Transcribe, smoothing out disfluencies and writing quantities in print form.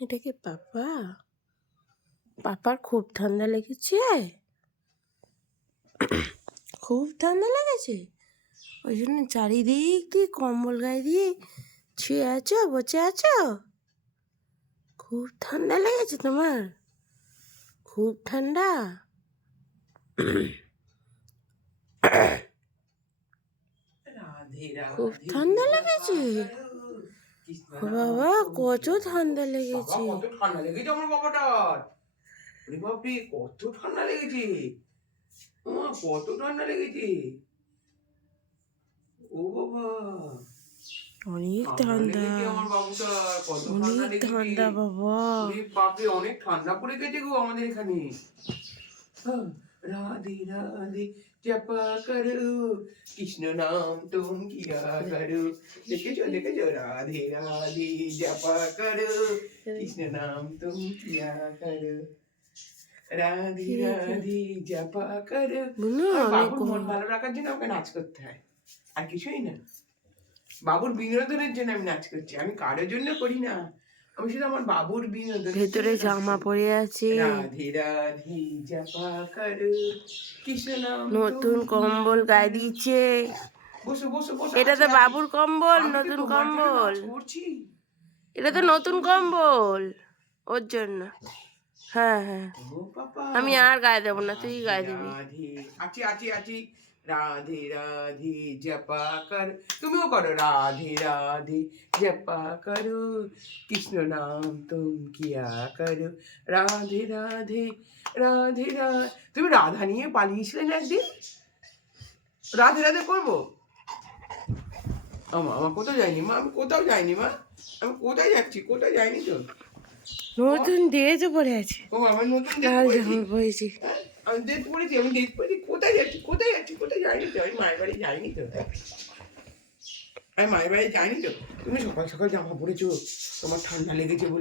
এটা কি পাপা? পাপার খুব ঠান্ডা লেগেছে? খুব ঠান্ডা লেগেছে? ওই জন্য চারিদিক দিয়ে কম্বল গায়ে দিয়ে শুয়ে আছো, বসে আছো? খুব ঠান্ডা লেগেছে তোমার? খুব ঠান্ডা? খুব ঠান্ডা লেগেছে? বাবা কত ঠান্ডা লেগেছে! কত ঠান্ডা লেগেছে আমার বাবাটার! বাপরে কত ঠান্ডা লেগেছে! কত ঠান্ডা লেগেছে! ও বাবা, অনেক ঠান্ডা, আমার বাবুটার কত অনেক ঠান্ডা বাবা। বাপরে অনেক ঠান্ডা পড়ে গেছে গো আমাদের এখানে। রাধে রাধে জপা করো, কৃষ্ণ নাম তুম কিয়া করো। দেখেছো রাধে রাধে জপা করো, কৃষ্ণ নাম তুম কিয়া করো। রাধে রাধে জপা করো। বাবুর মন ভালো রাখার জন্য আমাকে নাচ করতে হয়, আর কিছুই না। বাবুর বিনোদনের জন্য আমি নাচ করছি, আমি কারোর জন্য করি না, আমি শুধু আমার বাবুর বিনোদন। ভেতরে জামা পরে আছে, রাধে রাধে জপা করো, কৃষ্ণ নাম। নতুন কম্বল গায়ে দিয়েছে। বসো বসো বসো। এটা তো বাবুর কম্বল, নতুন কম্বল। এটা তো নতুন কম্বল ওর জন্য। হ্যাঁ হ্যাঁ, আমি আর গায়ে দেবো না, তুই গায়ে দিবি। আছি আছি আছি। রাধে রাধে জপা কর, তুমিও করো রাধে রাধে জপা করো, কৃষ্ণ নাম তুম কিয়া করো। রাধে রাধে রাধে রাধে। তুমি রাধা নিয়ে পালিয়েছিলে না একদিন? রাধে রাধে করবো? আমার কোথাও যাইনি মা, আমি কোথাও যাইনি মা, আমি কোথায় যাচ্ছি? কোথায় যাইনি তো। নতুন ড্রেস পরে আছে। ও আমার নতুন পরেছি। আমি ডেট পড়েছি, আমি ডেট পড়েছি। কোথায় যাচ্ছি? কোথায় যাচ্ছি? কোথায় যাইনি তো, আমি মায়ের বাড়ি যাইনি তো। আমি মায়ের বাড়ি যাইনি তো। তুমি সকাল সকাল জামা পরেছো, তোমার ঠান্ডা লেগেছে বলে।